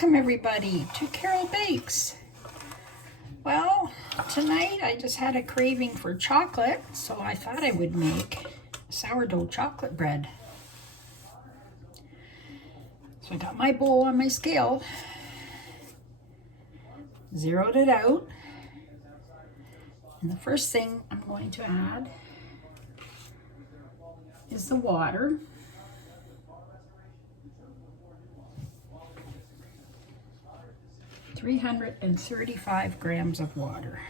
Welcome everybody to Carol Bakes. Well, tonight I just had a craving for chocolate, so I thought I would make sourdough chocolate bread. So I got my bowl on my scale, zeroed it out, and the first thing I'm going to add is the water. 335 grams of water.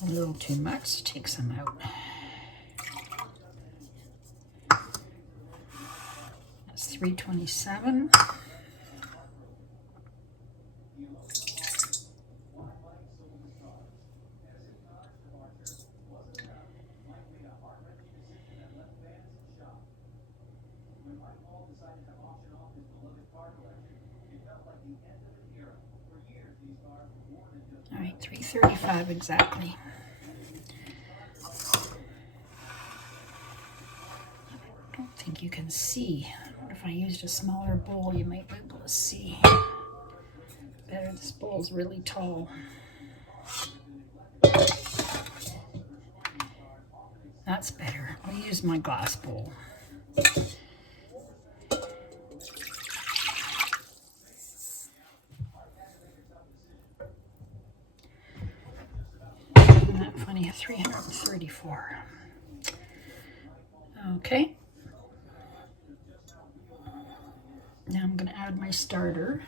A little too much, take some out. That's 327. All right, 335 exactly. I don't think you can see. If I used a smaller bowl, you might be able to see better. This bowl's really tall. That's better. I'll use my glass bowl. Isn't that funny? 334. Okay. Now I'm going to add my starter.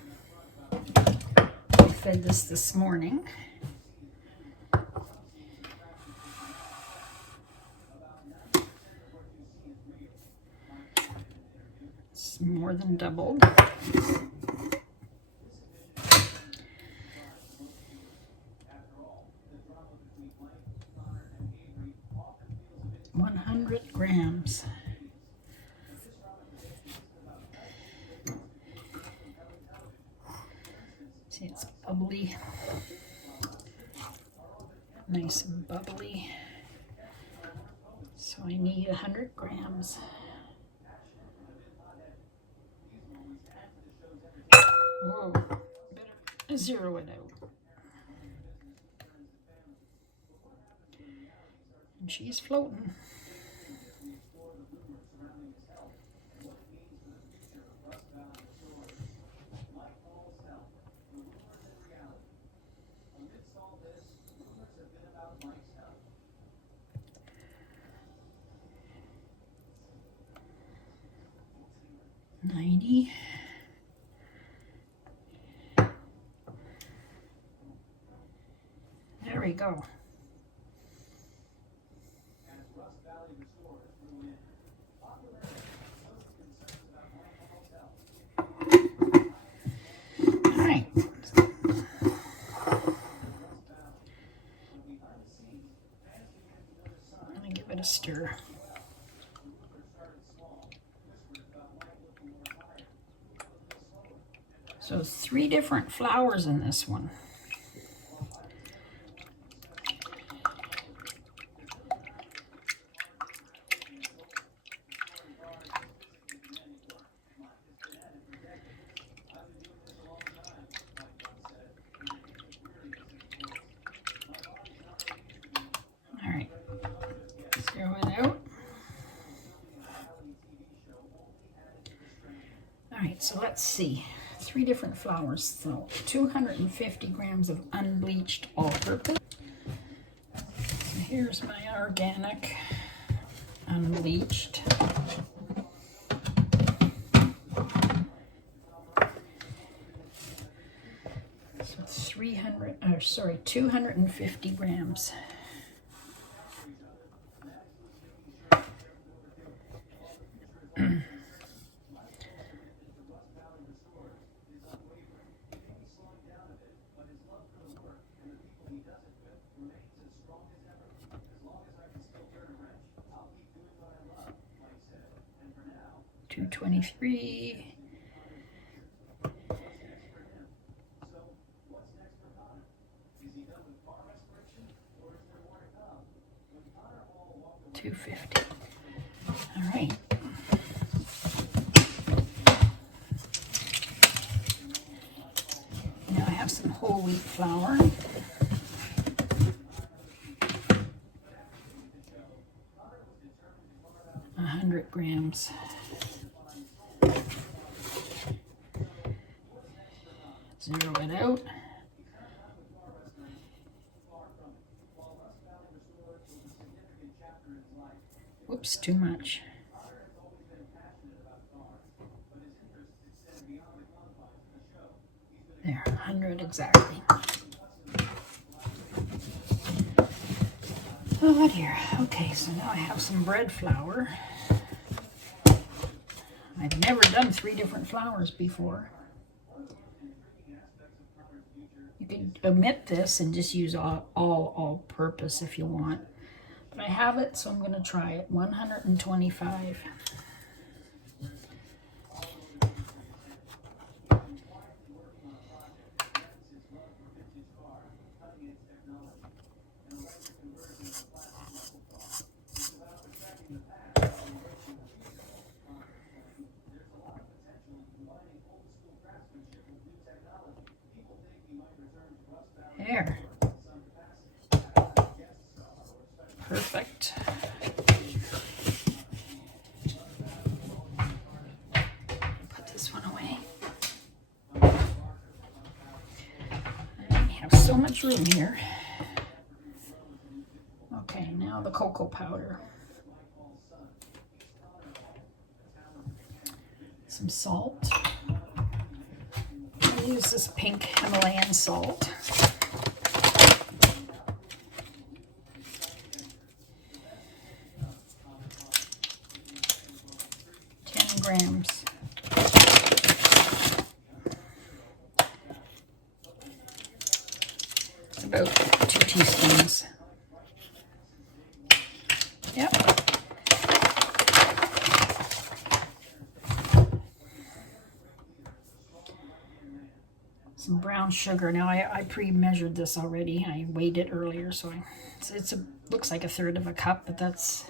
I fed this morning. It's more than doubled. Grams. See, it's bubbly, nice and bubbly. So I need 100 grams. Whoa, better zero it out. And she's floating. $90. There we go. All right. I'm gonna give it a stir. So 3 different flours in this one. All right, zero it out. All right, so let's see. 3 different flours, so 250 grams of unbleached all-purpose. Here's my organic unbleached. So it's 250 grams. $223. 250. All right. Now I have some whole wheat flour. 100 grams. Zero it out. Whoops, too much. There, 100 exactly. Oh dear. Okay, so now I have some bread flour. I've never done 3 different flours before. You can omit this and just use all-purpose if you want. But I have it, so I'm going to try it. 125. There. Perfect. Put this one away. I have so much room here. Okay, now the cocoa powder. Some salt. I use this pink Himalayan salt. 10 grams. It's about 2 teaspoons. Yep. Some brown sugar. Now I pre-measured this already. I weighed it earlier, so looks like 1/3 of a cup, but that's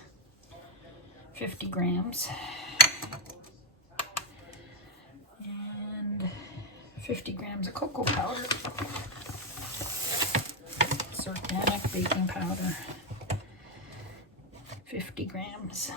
50 grams. And 50 grams of cocoa powder. It's organic baking powder. 50 grams.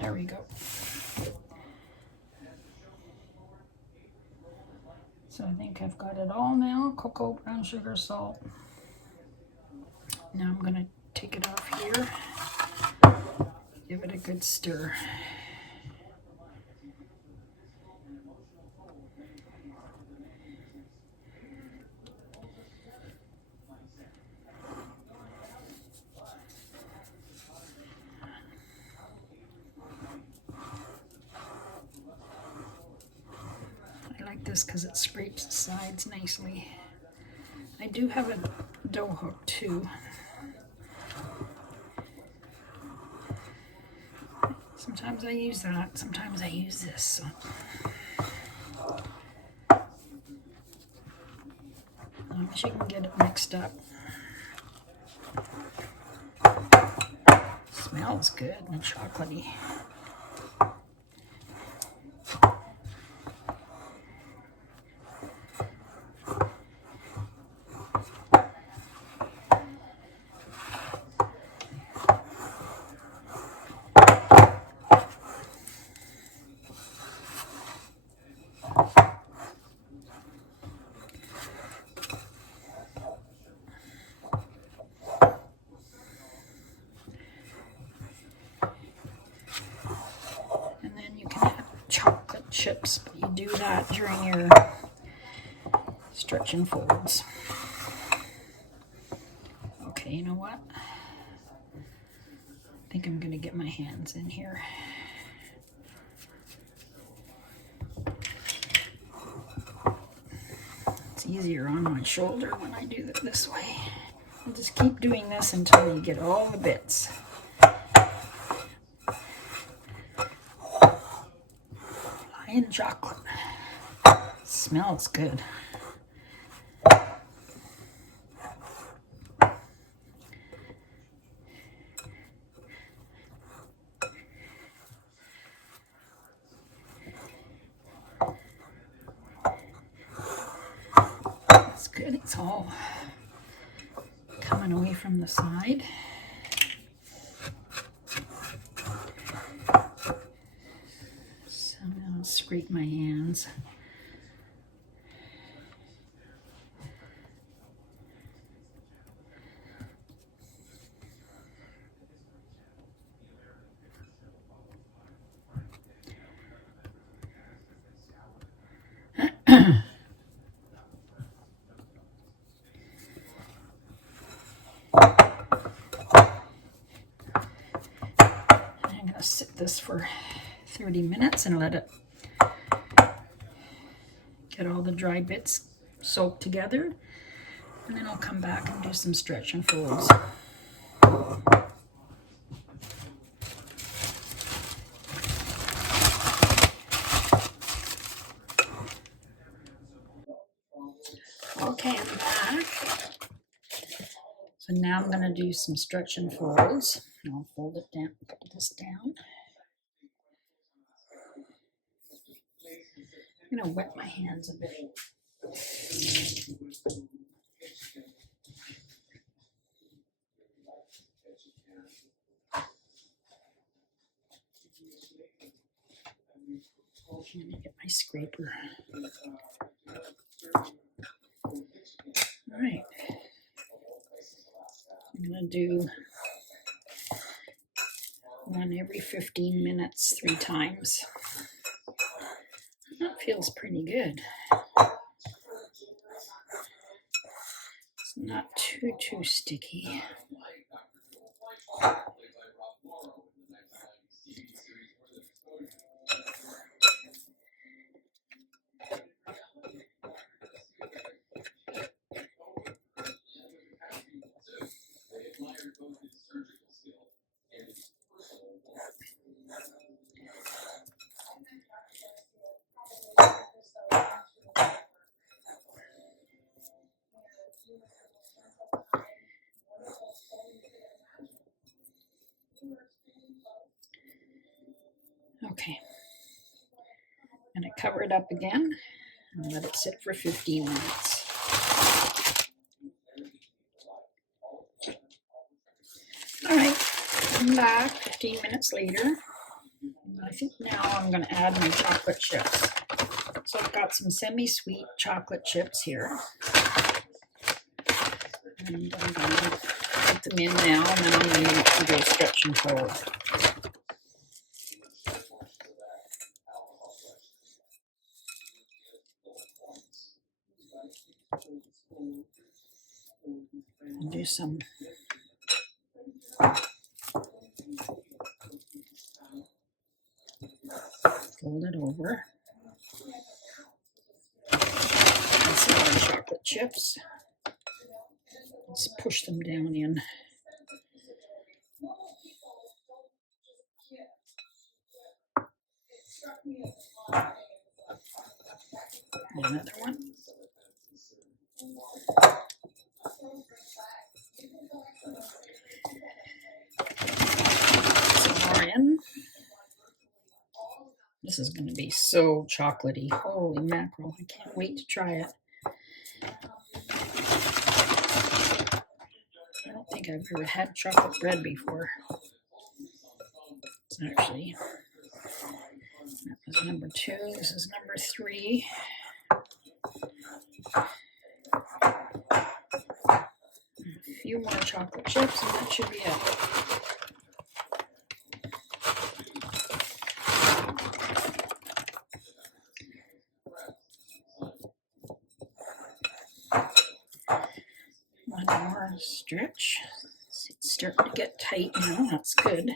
There we go. So I think I've got it all now. Cocoa, brown sugar, salt. Now I'm going to take it off here. Give it a good stir. This because it scrapes the sides nicely. I do have a dough hook too. Sometimes I use that, sometimes I use this. So. I wish I can get it mixed up. Smells good and chocolatey. Chips, but you do that during your stretch and folds. Okay, you know what? think I'm going to get my hands in here. It's easier on my shoulder when I do it this way. I'll just keep doing this until you get all the bits. Lion chocolate. Smells good. It's good. It's all coming away from the side. So I'm going to scrape my hands. Sit this for 30 minutes and let it get all the dry bits soaked together, and then I'll come back and do some stretch and folds. Okay, I'm back. So now I'm going to do some stretch and folds. I'll fold it down, put this down. I'm going to wet my hands a bit. Let me get my scraper. All right. I'm going to do one every 15 minutes, 3 times. That feels pretty good. It's not too sticky. Okay, I'm going to cover it up again and let it sit for 15 minutes. All right, I'm back 15 minutes later. I think now I'm going to add my chocolate chips. So I've got some semi-sweet chocolate chips here. And I'm going to put them in now, and then I'm going to do a stretch and fold. And do some fold it over. And some more chocolate chips. Let's push them down in. Another one. Some more in. This is going to be so chocolatey. Holy mackerel. I can't wait to try it. I don't think I've ever had chocolate bread before. It's actually, that was number 2. This is number 3. A few more chocolate chips and that should be it. One more stretch. It's starting to get tight now. That's good.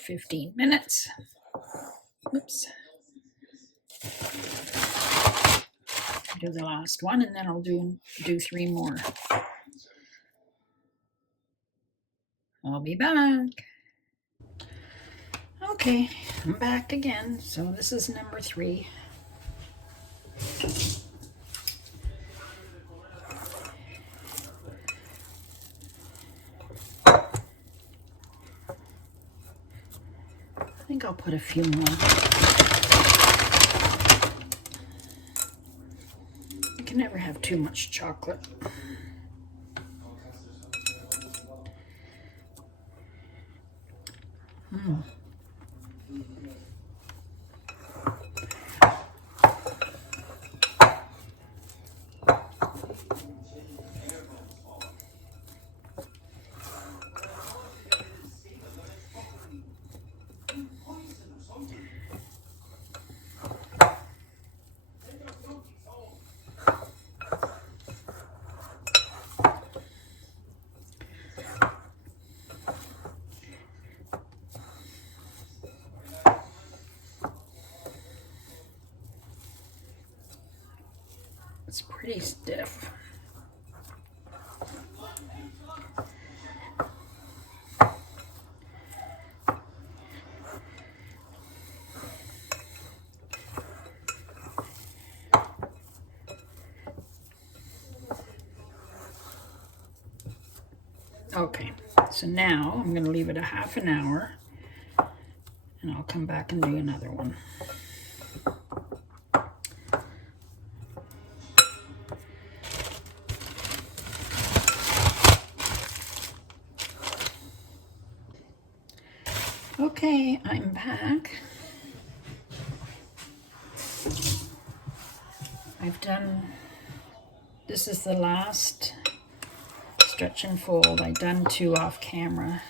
15 minutes. Oops. Do the last one, and then I'll do 3 more. I'll be back. Okay, I'm back again. So this is number 3. I think I'll put a few more. You can never have too much chocolate. It's pretty stiff. Okay, so now I'm going to leave it a half an hour, and I'll come back and do another one. Okay, I'm back. This is the last stretch and fold. I've done 2 off camera.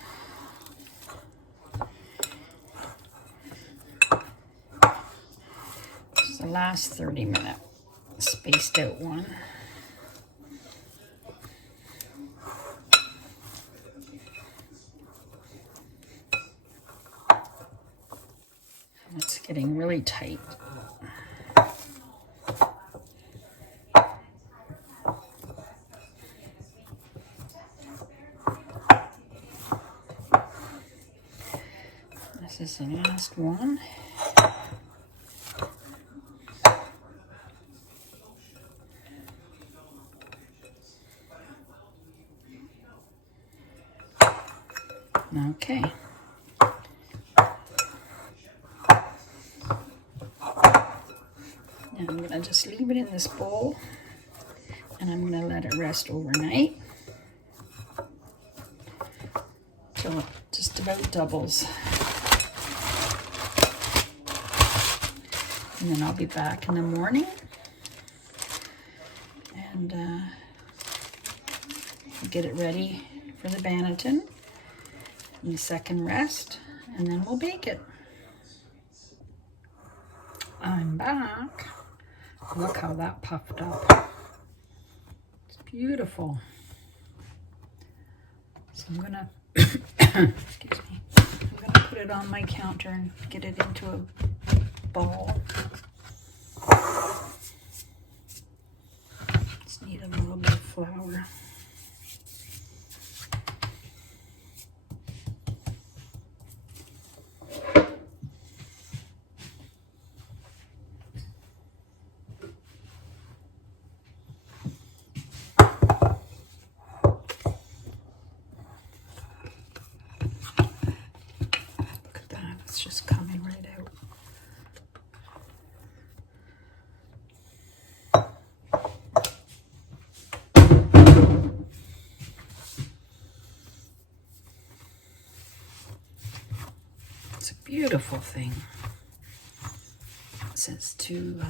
This is the last 30-minute spaced out one. It's getting really tight. This is the last one. Okay. Now I'm going to just leave it in this bowl, and I'm going to let it rest overnight till it just about doubles. And then I'll be back in the morning and get it ready for the banneton and the second rest, and then we'll bake it. I'm back. Look how that puffed up. It's beautiful. So I'm gonna excuse me. I'm gonna put it on my counter and get it into a ball. Just need a little bit of flour. Just coming right out. It's a beautiful thing. It says to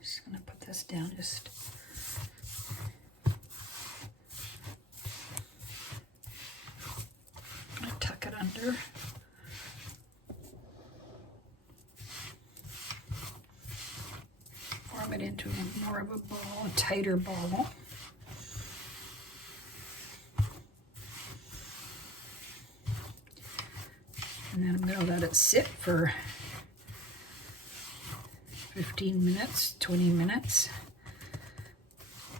just gonna put this down just under. Form it into more of a ball, a tighter ball. And then I'm going to let it sit for 15 minutes, 20 minutes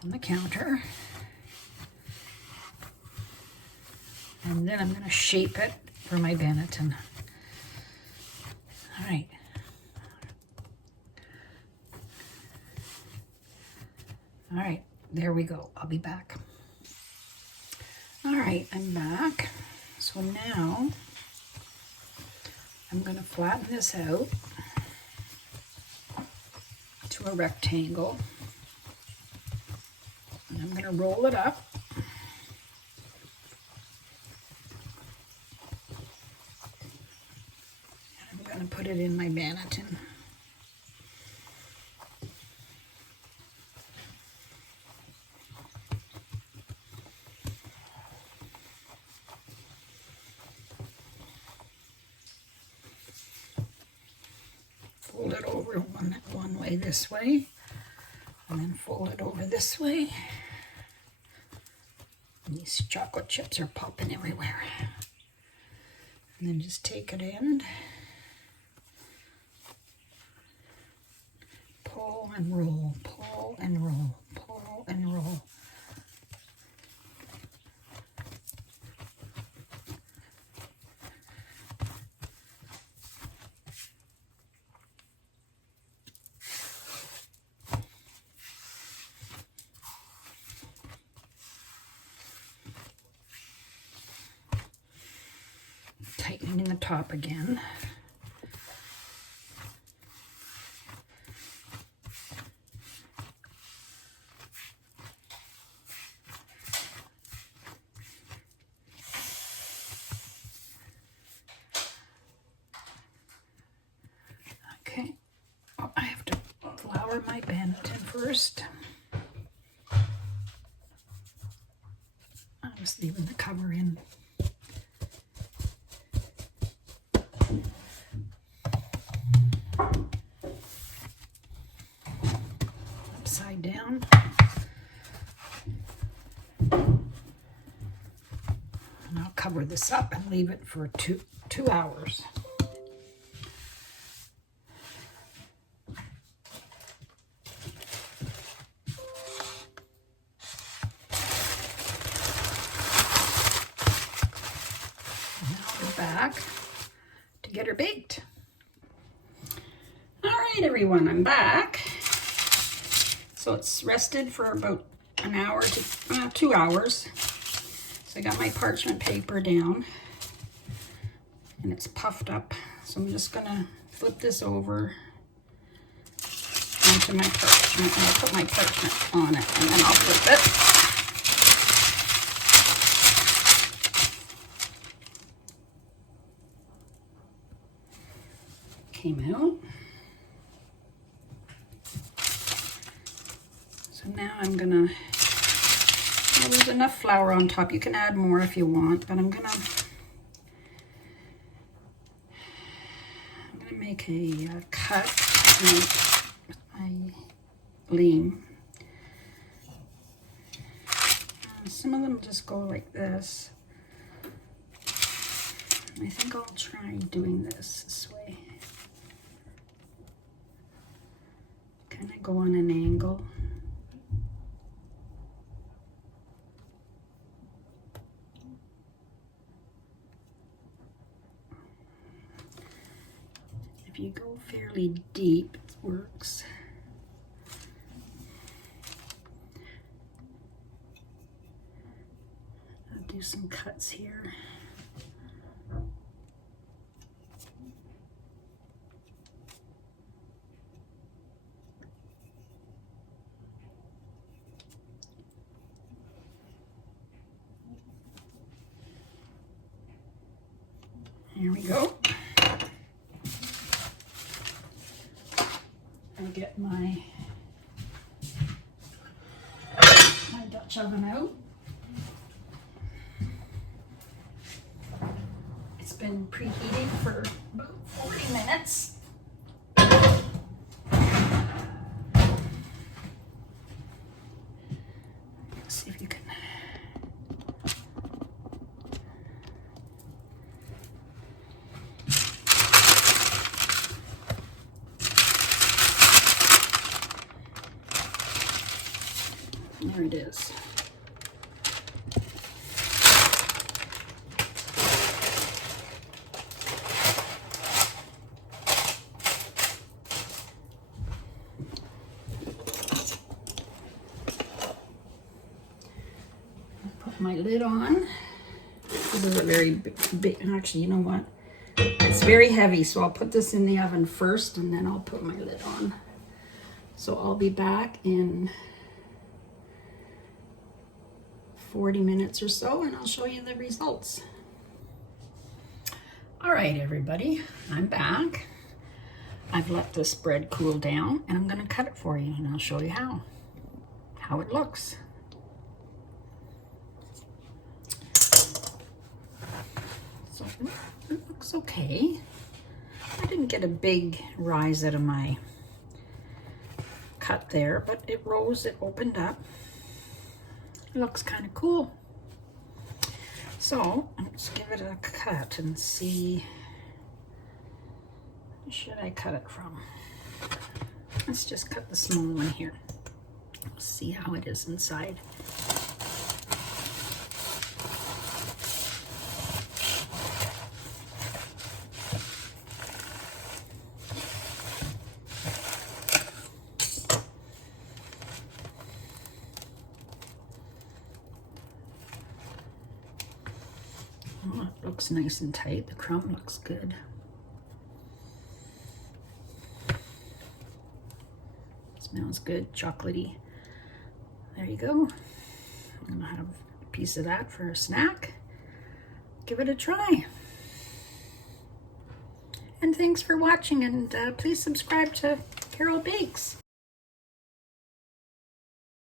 on the counter. And then I'm going to shape it for my banneton. All right. All right, there we go. I'll be back. All right, I'm back. So now I'm going to flatten this out to a rectangle. And I'm going to roll it up. And I'm going to put it in my banneton. Fold it over one way this way, and then fold it over this way. And these chocolate chips are popping everywhere. And then just take it in, pull and roll, pull and roll, pull and roll. Tightening the top again. Okay, oh, I have to flour my banneton first. I'm just leaving the cover in. Upside down. And I'll cover this up and leave it for two hours. Back to get her baked. All right, everyone, I'm back. So it's rested for about an hour to 2 hours. So I got my parchment paper down and it's puffed up. So I'm just gonna flip this over onto my parchment and I'll put my parchment on it and then I'll flip it. Came out. So now I'm gonna, well, there's enough flour on top. You can add more if you want, but I'm gonna make a cut with my lean. Some of them just go like this. I think I'll try doing this way. Kind of go on an angle. If you go fairly deep, it works. I'll do some cuts here. Here we go. I'll get my Dutch oven out. It's been preheating for about 40 minutes. Let's see if you can. There it is. Put my lid on. This is a very big, actually, you know what? It's very heavy, so I'll put this in the oven first and then I'll put my lid on. So I'll be back in 40 minutes or so and I'll show you the results. All right, everybody, I'm back. I've let this bread cool down and I'm gonna cut it for you and I'll show you how it looks. So it looks okay. I didn't get a big rise out of my cut there, but it rose, it opened up. It looks kind of cool. So let's give it a cut and see, where should I cut it from? Let's just cut the small one here. See how it is inside. Oh, it looks nice and tight. The crumb looks good. Smells good, chocolatey. There you go. I'm gonna have a piece of that for a snack. Give it a try. And thanks for watching, and please subscribe to Carol Bakes.